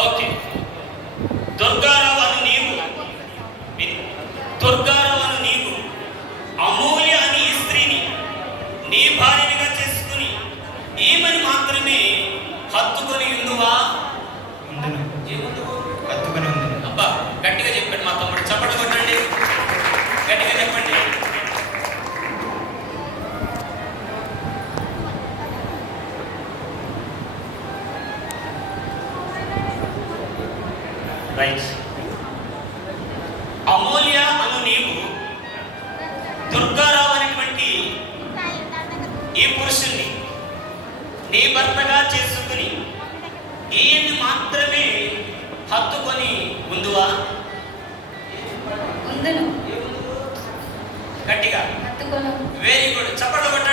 Okay. Durgarao అని నీవు, దుర్గారావు అని నీవు అమూల్య అని ఈ స్త్రీని నీ భార్యగా చేసుకుని ఈమెను మాత్రమే హత్తుకొని ఉందువా? హత్తుకొని ఉంది. అబ్బా, గట్టిగా చెప్పండి మా తమ్ముడు, చప్పట్లు కొట్టండి, గట్టిగా చెప్పండి. రైట్. అమూల్య అను నీవు దుర్గారావు అనేటువంటి ఈ పురుషుణ్ణి నీ భర్తగా చేసుకుని ఈయన్ని మాత్రమే హత్తుకొని ఉందువా? ఉందును. గట్టిగా. హత్తుకొను. వెరీ గుడ్, చప్పట్లు కొట్టండి.